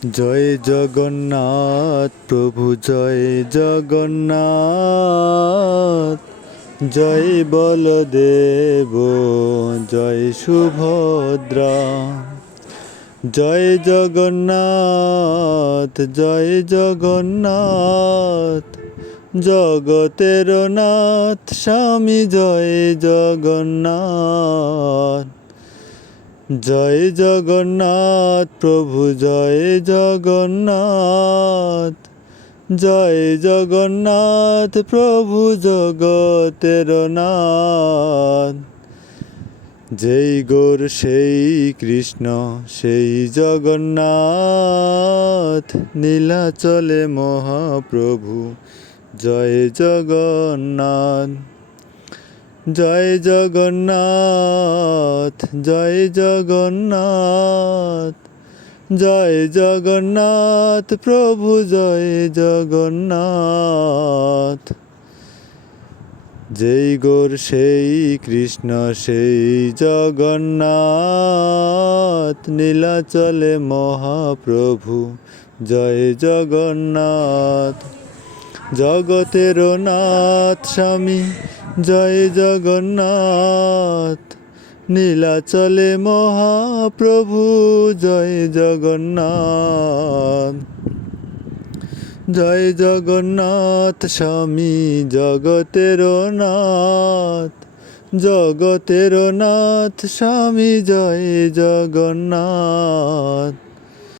জয় জগন্নাথ প্রভু জয় জগন্নাথ, জয় বলদেব জয় সুভদ্রা। জয় জগন্নাথ জয় জগন্নাথ, জগতের নাথ স্বামী জয় জগন্নাথ। জয় জগন্নাথ প্রভু জয় জগন্নাথ, জয় জগন্নাথ প্রভু জগতের নাথ। যেই গৌর সেই কৃষ্ণ সেই জগন্নাথ, নীলাচলে মহাপ্রভু জয় জগন্নাথ। জয় জগন্নাথ জয় জগন্নাথ, জয় জগন্নাথ প্রভু জয় জগন্নাথ। যেই গৌর সেই কৃষ্ণ সেই জগন্নাথ, নীলাচলে মহাপ্রভু জয় জগন্নাথ। জগতের নাথ স্বামী জয় জগন্নাথ, নীলাচলে মহাপ্রভু জয় জগন্নাথ। জয় জগন্নাথ স্বামী জগতের নাথ, জগতের নাথ স্বামী জয় জগন্নাথ।